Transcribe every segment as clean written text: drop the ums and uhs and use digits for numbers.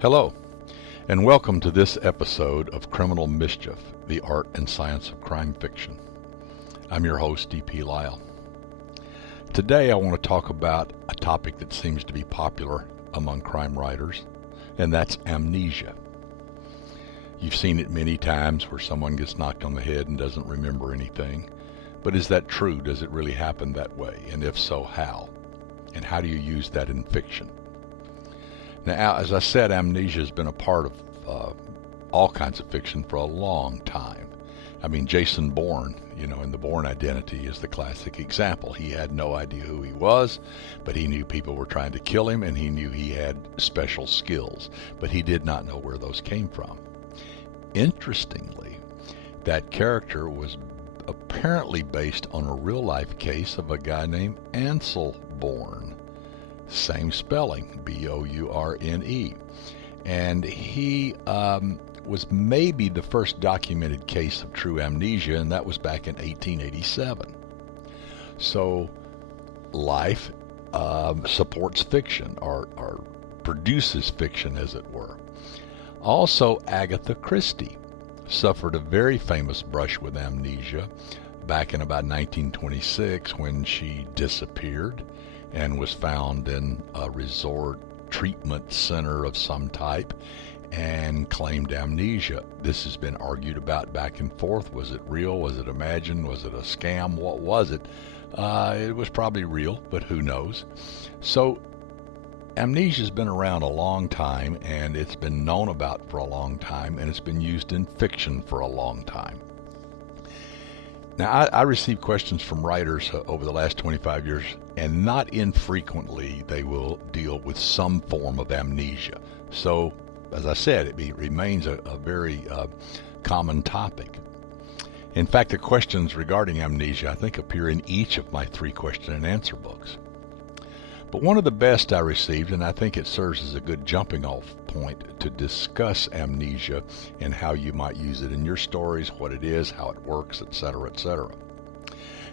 Hello, and welcome to this episode of Criminal Mischief, the Art and Science of Crime Fiction. I'm your host, D.P. Lyle. Today I want to talk about a topic that seems to be popular among crime writers, and that's amnesia. You've seen it many times where someone gets knocked on the head and doesn't remember anything. But is that true? Does it really happen that way? And if so, how? And how do you use that in fiction? Now, as I said, amnesia has been a part of all kinds of fiction for a long time. I mean, Jason Bourne, in The Bourne Identity is the classic example. He had no idea who he was, but he knew people were trying to kill him, and he knew he had special skills, but he did not know where those came from. Interestingly, that character was apparently based on a real-life case of a guy named Ansel Bourne. Same spelling, B-O-U-R-N-E. And he was maybe the first documented case of true amnesia, and that was back in 1887. So life supports fiction, or produces fiction, as it were. Also, Agatha Christie suffered a very famous brush with amnesia back in about 1926 when she disappeared and was found in a resort treatment center of some type and claimed amnesia. This has been argued about back and forth. Was it real? Was it imagined? Was it a scam? What was it? It was probably real, but who knows? So amnesia's been around a long time, and it's been known about for a long time, and it's been used in fiction for a long time. Now, I received questions from writers over the last 25 years, and not infrequently they will deal with some form of amnesia. So, as I said, it remains a very common topic. In fact, the questions regarding amnesia, I think, appear in each of my 3 question and answer books. But one of the best I received, and I think it serves as a good jumping off point to discuss amnesia and how you might use it in your stories, what it is, how it works, etc., etc.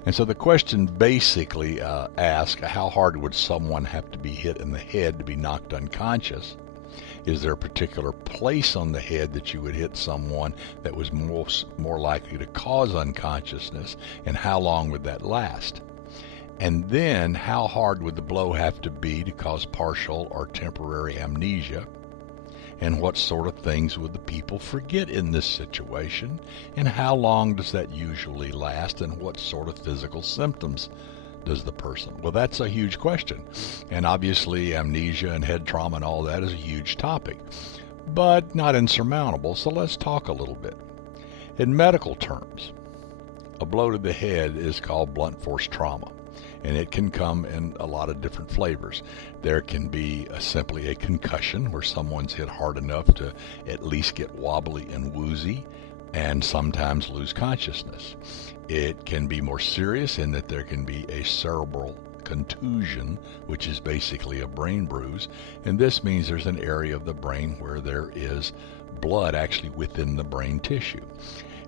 And so the question basically asks, how hard would someone have to be hit in the head to be knocked unconscious? Is there a particular place on the head that you would hit someone that was more likely to cause unconsciousness, and how long would that last? And then, how hard would the blow have to be to cause partial or temporary amnesia? And what sort of things would the people forget in this situation? And how long does that usually last? And what sort of physical symptoms does the person? Well, that's a huge question. And obviously, amnesia and head trauma and all that is a huge topic, but not insurmountable. So let's talk a little bit. In medical terms, a blow to the head is called blunt force trauma. And it can come in a lot of different flavors. There can be simply a concussion where someone's hit hard enough to at least get wobbly and woozy and sometimes lose consciousness. It can be more serious in that there can be a cerebral contusion, which is basically a brain bruise. And this means there's an area of the brain where there is blood actually within the brain tissue.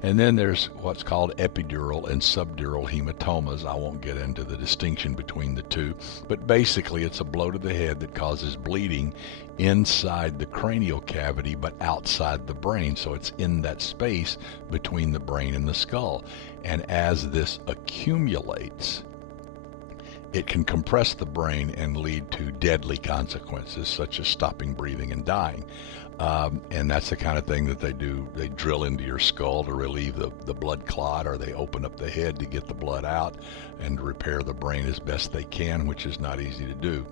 And then there's what's called epidural and subdural hematomas. I won't get into the distinction between the two, but basically it's a blow to the head that causes bleeding inside the cranial cavity but outside the brain. So it's in that space between the brain and the skull. And as this accumulates, it can compress the brain and lead to deadly consequences, such as stopping breathing and dying. And that's the kind of thing that they do. They drill into your skull to relieve the blood clot, or they open up the head to get the blood out and repair the brain as best they can, which is not easy to do.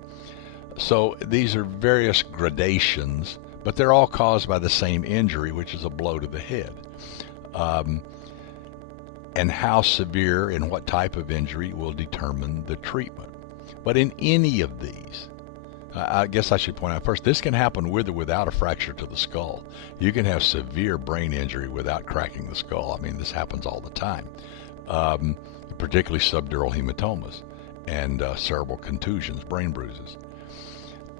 So these are various gradations, but they're all caused by the same injury, which is a blow to the head. And how severe and what type of injury will determine the treatment. But in any of these, I guess I should point out first, this can happen with or without a fracture to the skull. You can have severe brain injury without cracking the skull. I mean, this happens all the time, particularly subdural hematomas and cerebral contusions, brain bruises.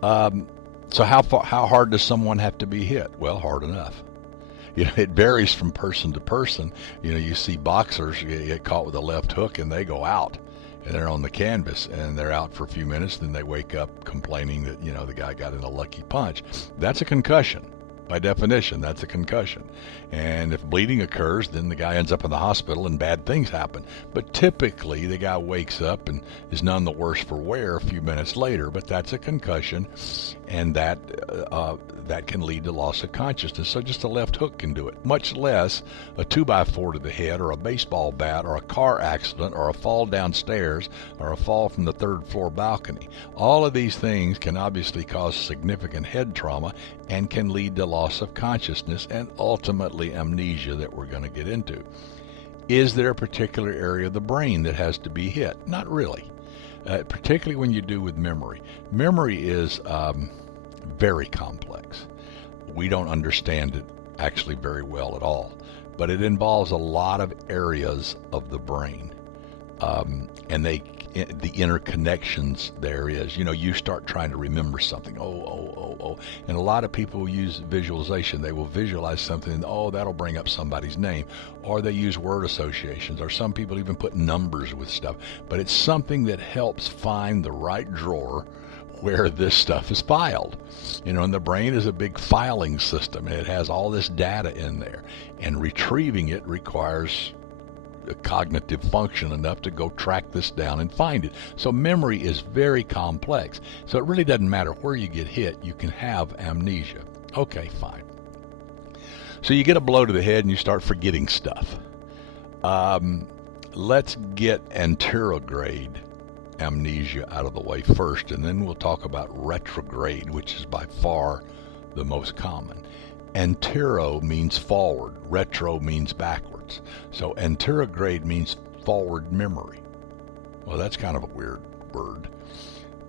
So how hard does someone have to be hit? Well, hard enough. It varies from person to person. You see boxers get caught with a left hook and they go out. and they're on the canvas and they're out for a few minutes, then they wake up complaining that, the guy got in a lucky punch. That's a concussion. By definition, that's a concussion. And if bleeding occurs, then the guy ends up in the hospital and bad things happen. But typically, the guy wakes up and is none the worse for wear a few minutes later. But that's a concussion, and that can lead to loss of consciousness. So just a left hook can do it, much less a 2x4 to the head, or a baseball bat, or a car accident, or a fall downstairs, or a fall from the third floor balcony. All of these things can obviously cause significant head trauma and can lead to loss of consciousness and ultimately amnesia that we're going to get into. Is there a particular area of the brain that has to be hit? Not really, particularly when you do with memory. Memory is very complex. We don't understand it actually very well at all, but it involves a lot of areas of the brain, and the interconnections there is. You start trying to remember something. And a lot of people use visualization. They will visualize something, and that'll bring up somebody's name. Or they use word associations, or some people even put numbers with stuff. But it's something that helps find the right drawer where this stuff is filed. And the brain is a big filing system, and it has all this data in there. And retrieving it requires a cognitive function enough to go track this down and find it. So memory is very complex. So it really doesn't matter where you get hit, you can have amnesia. Okay, fine. So you get a blow to the head and you start forgetting stuff. Let's get anterograde amnesia out of the way first, and then we'll talk about retrograde, which is by far the most common. Antero means forward, retro means backwards. So anterograde means forward memory. Well, that's kind of a weird word.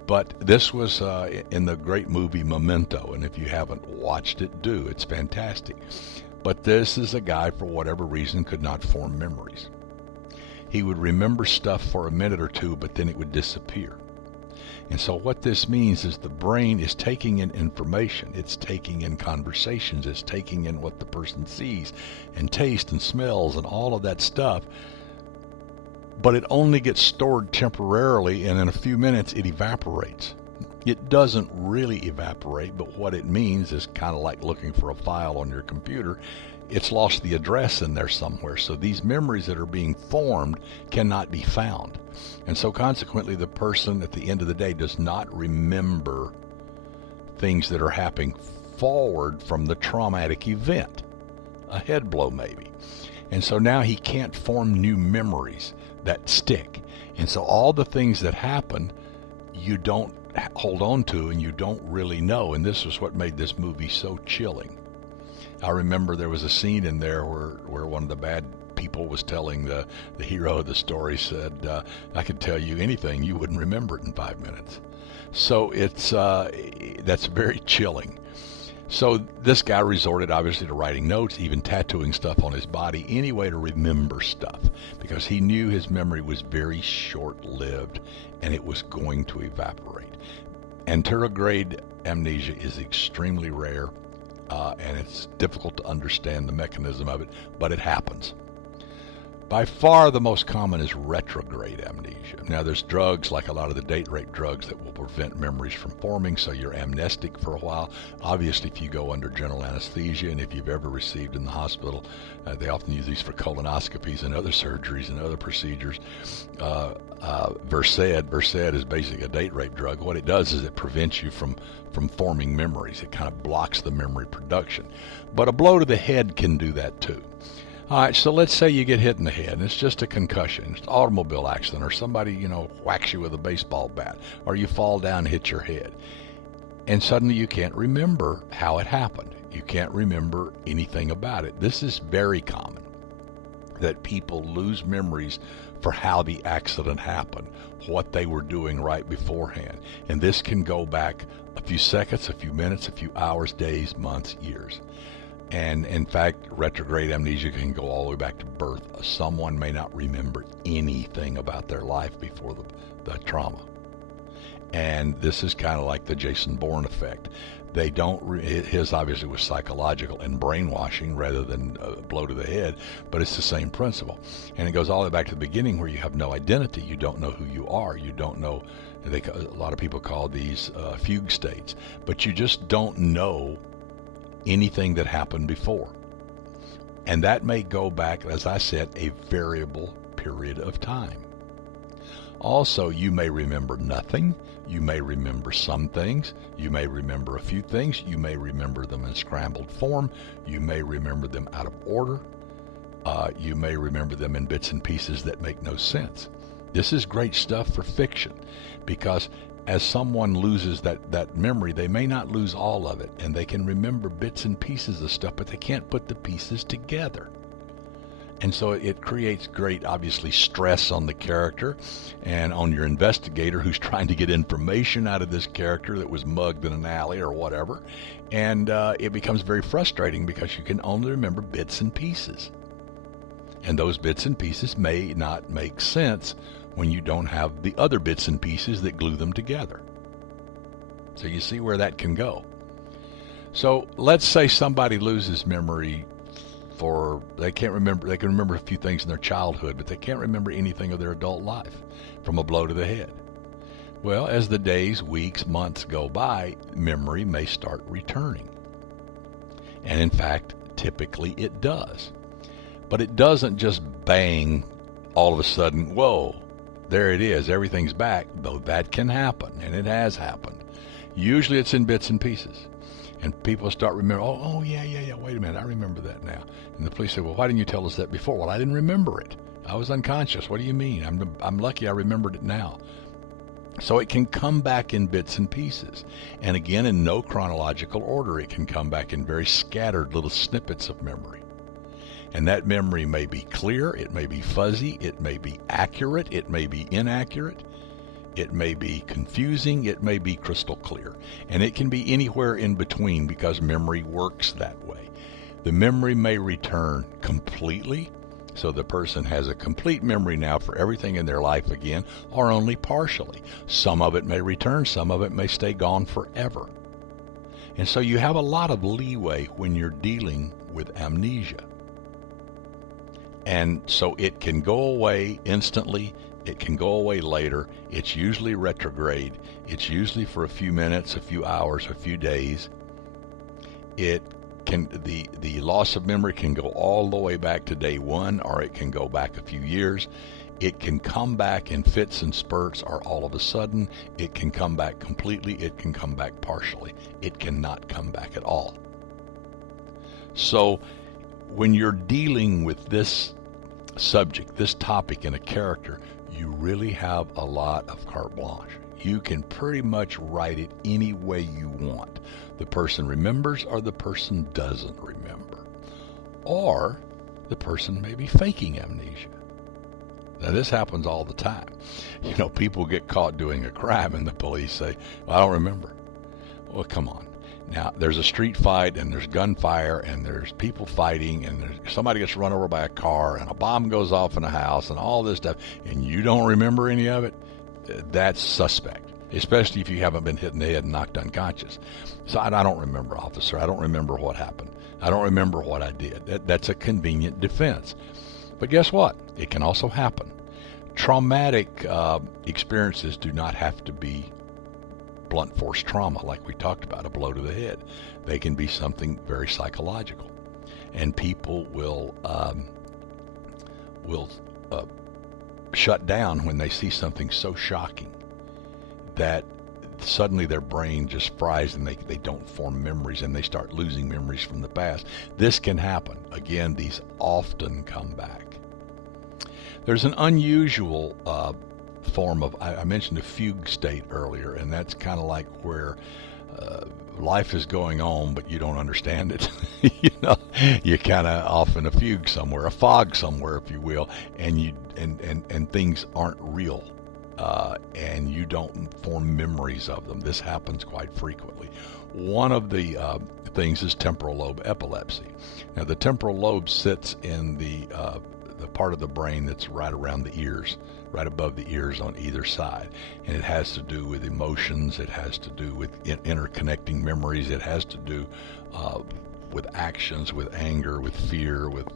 But this was in the great movie Memento, and if you haven't watched it, do. It's fantastic. But this is a guy, for whatever reason, could not form memories. He would remember stuff for a minute or two, but then it would disappear. And so what this means is the brain is taking in information, it's taking in conversations, it's taking in what the person sees and tastes and smells and all of that stuff, but it only gets stored temporarily, and in a few minutes it evaporates. It doesn't really evaporate, but what it means is kind of like looking for a file on your computer. It's lost the address in there somewhere. So these memories that are being formed cannot be found. And so consequently, the person at the end of the day does not remember things that are happening forward from the traumatic event, a head blow maybe. And so now he can't form new memories that stick. And so all the things that happen, you don't hold on to and you don't really know. And this is what made this movie so chilling. I remember there was a scene in there where one of the bad people was telling the hero of the story, said, I could tell you anything, you wouldn't remember it in 5 minutes. So that's very chilling. So this guy resorted obviously to writing notes, even tattooing stuff on his body, any way to remember stuff, because he knew his memory was very short-lived and it was going to evaporate. Anterograde amnesia is extremely rare. And it's difficult to understand the mechanism of it, but it happens. By far the most common is retrograde amnesia. Now there's drugs, like a lot of the date rape drugs, that will prevent memories from forming, so you're amnestic for a while. Obviously, if you go under general anesthesia, and if you've ever received in the hospital, they often use these for colonoscopies and other surgeries and other procedures. Versed is basically a date rape drug. What it does is it prevents you from forming memories. It kind of blocks the memory production. But a blow to the head can do that too. All right, so let's say you get hit in the head, and it's just a concussion. It's an automobile accident, or somebody, whacks you with a baseball bat, or you fall down and hit your head. And suddenly you can't remember how it happened. You can't remember anything about it. This is very common, that people lose memories for how the accident happened, what they were doing right beforehand. And this can go back a few seconds, a few minutes, a few hours, days, months, years. And in fact, retrograde amnesia can go all the way back to birth. Someone may not remember anything about their life before the trauma. And this is kind of like the Jason Bourne effect. They don't, his obviously was psychological and brainwashing rather than a blow to the head, but it's the same principle. And it goes all the way back to the beginning where you have no identity. You don't know who you are. You don't know, a lot of people call these fugue states, but you just don't know anything that happened before. And that may go back, as I said, a variable period of time. Also, you may remember nothing. You may remember some things. You may remember a few things. You may remember them in scrambled form. You may remember them out of order. You may remember them in bits and pieces that make no sense. This is great stuff for fiction, because as someone loses that memory, they may not lose all of it, and they can remember bits and pieces of stuff, but they can't put the pieces together. And so it creates great, obviously, stress on the character and on your investigator who's trying to get information out of this character that was mugged in an alley or whatever. And it becomes very frustrating because you can only remember bits and pieces. And those bits and pieces may not make sense when you don't have the other bits and pieces that glue them together. So you see where that can go. So let's say somebody loses memory they can remember a few things in their childhood, but they can't remember anything of their adult life from a blow to the head. Well, as the days, weeks, months go by, memory may start returning. And in fact, typically it does. But it doesn't just bang all of a sudden, whoa, there it is, everything's back, though that can happen, and it has happened. Usually it's in bits and pieces. And people start remembering, oh, yeah, wait a minute, I remember that now. And the police say, well, why didn't you tell us that before? Well, I didn't remember it. I was unconscious. What do you mean? I'm lucky I remembered it now. So it can come back in bits and pieces. And again, in no chronological order. It can come back in very scattered little snippets of memory. And that memory may be clear, it may be fuzzy, it may be accurate, it may be inaccurate. It may be confusing, it may be crystal clear, and it can be anywhere in between because memory works that way. The memory may return completely, so the person has a complete memory now for everything in their life again, or only partially. Some of it may return, some of it may stay gone forever. And so you have a lot of leeway when you're dealing with amnesia. And so it can go away instantly. It can go away later. It's usually retrograde. It's usually for a few minutes, a few hours, a few days. The loss of memory can go all the way back to day one, or it can go back a few years. It can come back in fits and spurts, or all of a sudden. It can come back completely. It can come back partially. It cannot come back at all. So when you're dealing with this subject, this topic in a character, you really have a lot of carte blanche. You can pretty much write it any way you want. The person remembers or the person doesn't remember. Or the person may be faking amnesia. Now this happens all the time. People get caught doing a crime and the police say, well, I don't remember. Well, come on. Now, there's a street fight, and there's gunfire, and there's people fighting, and somebody gets run over by a car, and a bomb goes off in a house, and all this stuff, and you don't remember any of it. That's suspect, especially if you haven't been hit in the head and knocked unconscious. So I don't remember, officer. I don't remember what happened. I don't remember what I did. That's a convenient defense. But guess what? It can also happen. Traumatic experiences do not have to be blunt force trauma, like we talked about, a blow to the head. They can be something very psychological, and people will shut down when they see something so shocking that suddenly their brain just fries and they don't form memories, and they start losing memories from the past. This can happen. Again, these often come back. There's an unusual form of, I mentioned a fugue state earlier, and that's kind of like where life is going on, but you don't understand it. You're kind of off in a fugue somewhere, a fog somewhere, if you will, and things aren't real, and you don't form memories of them. This happens quite frequently. One of the things is temporal lobe epilepsy. Now, the temporal lobe sits in the part of the brain that's right around the ears, right above the ears on either side. And it has to do with emotions. It has to do with interconnecting memories. It has to do with actions, with anger, with fear, with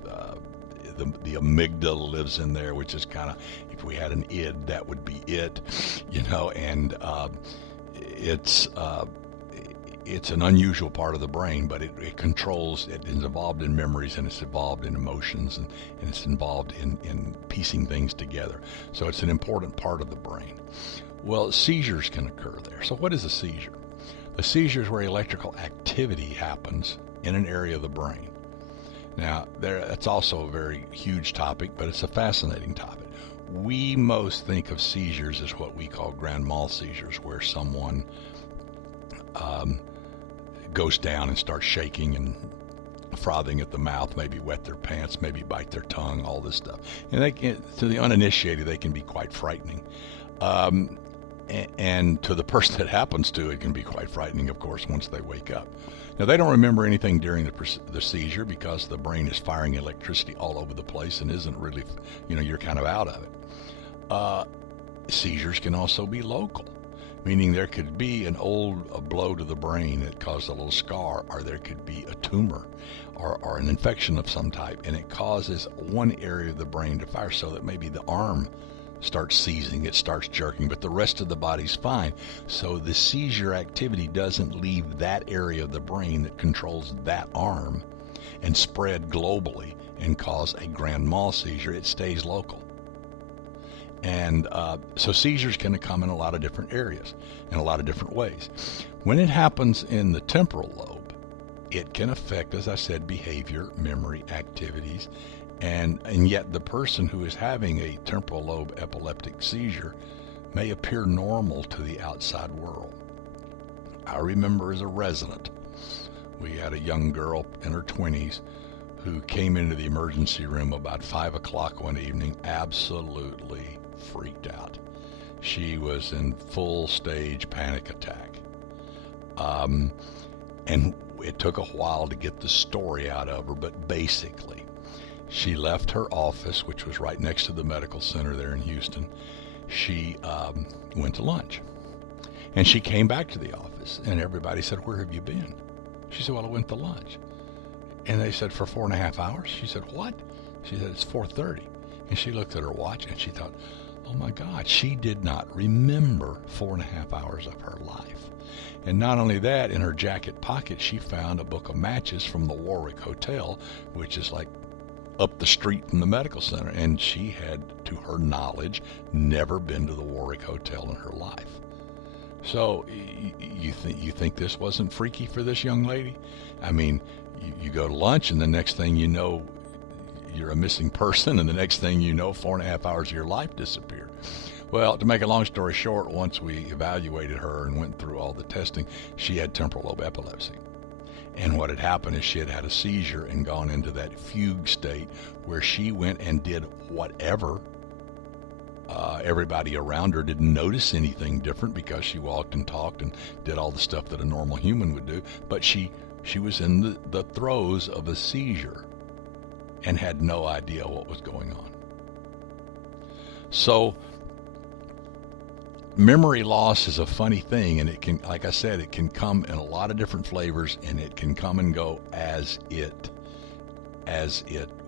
the amygdala lives in there, which is kind of, if we had an id, that would be it, and it's an unusual part of the brain, but it controls, it is involved in memories, and it's involved in emotions, and it's involved in piecing things together. So it's an important part of the brain. Well, seizures can occur there. So what is a seizure? A seizure is where electrical activity happens in an area of the brain. Now, that's also a very huge topic, but it's a fascinating topic. We most think of seizures as what we call grand mal seizures, where someone goes down and starts shaking and frothing at the mouth, maybe wet their pants, maybe bite their tongue, all this stuff. And to the uninitiated, they can be quite frightening. And to the person that happens to, it can be quite frightening, of course, once they wake up. Now, they don't remember anything during the seizure because the brain is firing electricity all over the place and isn't really, you're kind of out of it. Seizures can also be local, meaning there could be a blow to the brain that caused a little scar, or there could be a tumor or an infection of some type, and it causes one area of the brain to fire, so that maybe the arm starts seizing, it starts jerking, but the rest of the body's fine. So the seizure activity doesn't leave that area of the brain that controls that arm and spread globally and cause a grand mal seizure. It stays local. And so seizures can come in a lot of different areas, in a lot of different ways. When it happens in the temporal lobe, it can affect, as I said, behavior, memory, activities, and yet the person who is having a temporal lobe epileptic seizure may appear normal to the outside world. I remember as a resident, we had a young girl in her 20s who came into the emergency room about 5 o'clock one evening, absolutely freaked out. She was in full stage panic attack. And it took a while to get the story out of her, but basically, she left her office, which was right next to the medical center there in Houston. She went to lunch. And she came back to the office, and everybody said, "Where have you been?" She said, "Well, I went to lunch." And they said, "For 4.5 hours?" She said, "What?" She said, "It's 4:30. And she looked at her watch, and she thought, oh my God, she did not remember 4.5 hours of her life. And not only that, in her jacket pocket, she found a book of matches from the Warwick Hotel, which is like up the street from the medical center. And she had, to her knowledge, never been to the Warwick Hotel in her life. So you think this wasn't freaky for this young lady? I mean, you go to lunch, and the next thing you know, you're a missing person, and the next thing you know, 4.5 hours of your life disappeared. Well, to make a long story short, once we evaluated her and went through all the testing, she had temporal lobe epilepsy. And what had happened is she had had a seizure and gone into that fugue state where she went and did whatever. Everybody around her didn't notice anything different because she walked and talked and did all the stuff that a normal human would do. But she was in the throes of a seizure and had no idea what was going on. So memory loss is a funny thing, and it can, like I said, it can come in a lot of different flavors, and it can come and go as it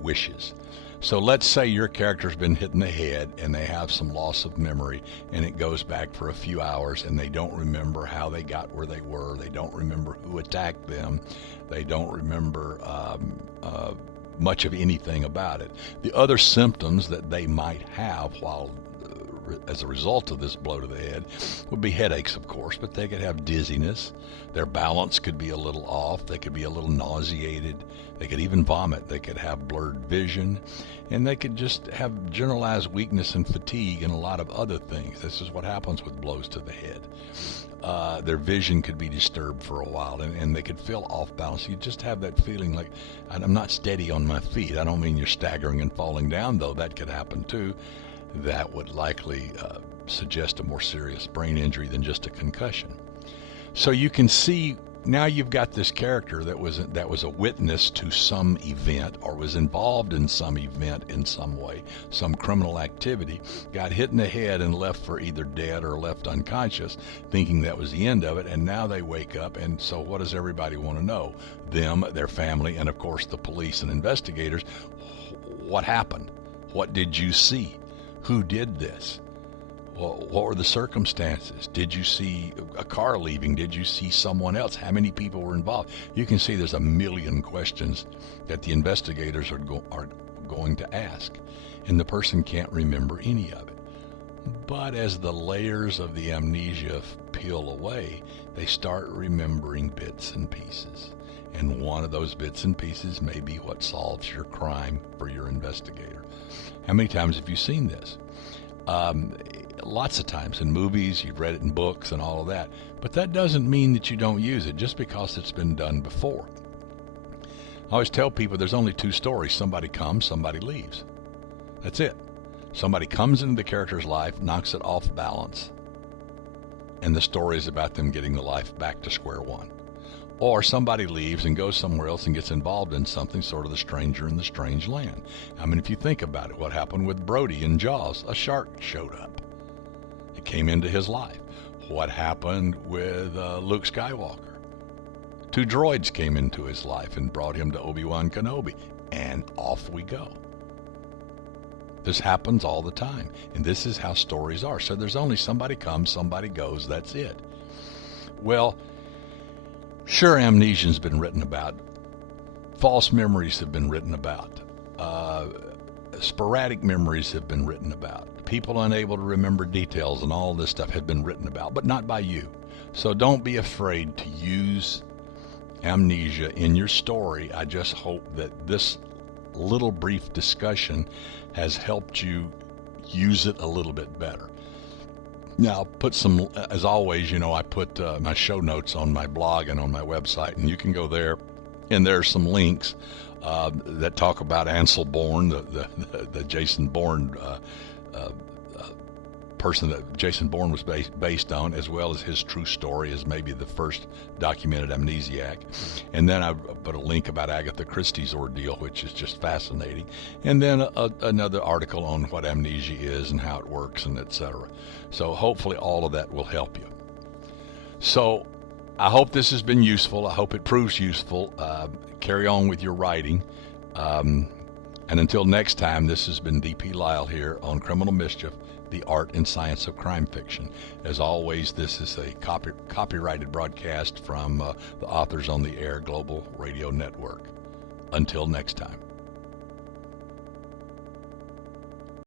wishes. So let's say your character's been hit in the head and they have some loss of memory, and it goes back for a few hours, and they don't remember how they got where they were. They don't remember who attacked them. They don't remember much of anything about it. The other symptoms that they might have while as a result of this blow to the head would be headaches, of course, but they could have dizziness. Their balance could be a little off. They could be a little nauseated. They could even vomit. They could have blurred vision, and they could just have generalized weakness and fatigue and a lot of other things. This is what happens with blows to the head. Their vision could be disturbed for a while, and they could feel off balance. You just have that feeling like, I'm not steady on my feet. I don't mean you're staggering and falling down, though. That could happen too. That would likely suggest a more serious brain injury than just a concussion. So you can see now you've got this character that was a witness to some event, or was involved in some event in some way, some criminal activity, got hit in the head and left for either dead or left unconscious, thinking that was the end of it, and now they wake up, and so what does everybody want to know? Them, their family, and of course the police and investigators. What happened? What did you see? Who did this? What were the circumstances? Did you see a car leaving? Did you see someone else? How many people were involved? You can see there's a million questions that the investigators are going to ask, and the person can't remember any of it. But as the layers of the amnesia peel away, they start remembering bits and pieces. And one of those bits and pieces may be what solves your crime for your investigator. How many times have you seen this? Lots of times in movies, you've read it in books and all of that, but that doesn't mean that you don't use it just because it's been done before. I always tell people there's only two stories. Somebody comes, somebody leaves. That's it. Somebody comes into the character's life, knocks it off balance, and the story is about them getting the life back to square one. Or somebody leaves and goes somewhere else and gets involved in something, sort of the stranger in the strange land. I mean, if you think about it, what happened with Brody in Jaws? A shark showed up. It came into his life. What happened with Luke Skywalker? Two droids came into his life and brought him to Obi-Wan Kenobi. And off we go. This happens all the time. And this is how stories are. So there's only somebody comes, somebody goes. That's it. Well, sure, amnesia's been written about. False memories have been written about. Sporadic memories have been written about. People unable to remember details and all this stuff have been written about, but not by you. So don't be afraid to use amnesia in your story. I just hope that this little brief discussion has helped you use it a little bit better. Now, put some, as always, I put my show notes on my blog and on my website, and you can go there, and there's some links that talk about Ansel Bourne, the Jason Bourne person that Jason Bourne was based on, as well as his true story as maybe the first documented amnesiac. And then I put a link about Agatha Christie's ordeal, which is just fascinating. And then another article on what amnesia is and how it works, and etc. So hopefully all of that will help you. So I hope this has been useful. I hope it proves useful. Carry on with your writing. And until next time, this has been D.P. Lyle here on Criminal Mischief, the art and science of crime fiction. As always, this is a copyrighted broadcast from the Authors on the Air Global Radio Network. Until next time.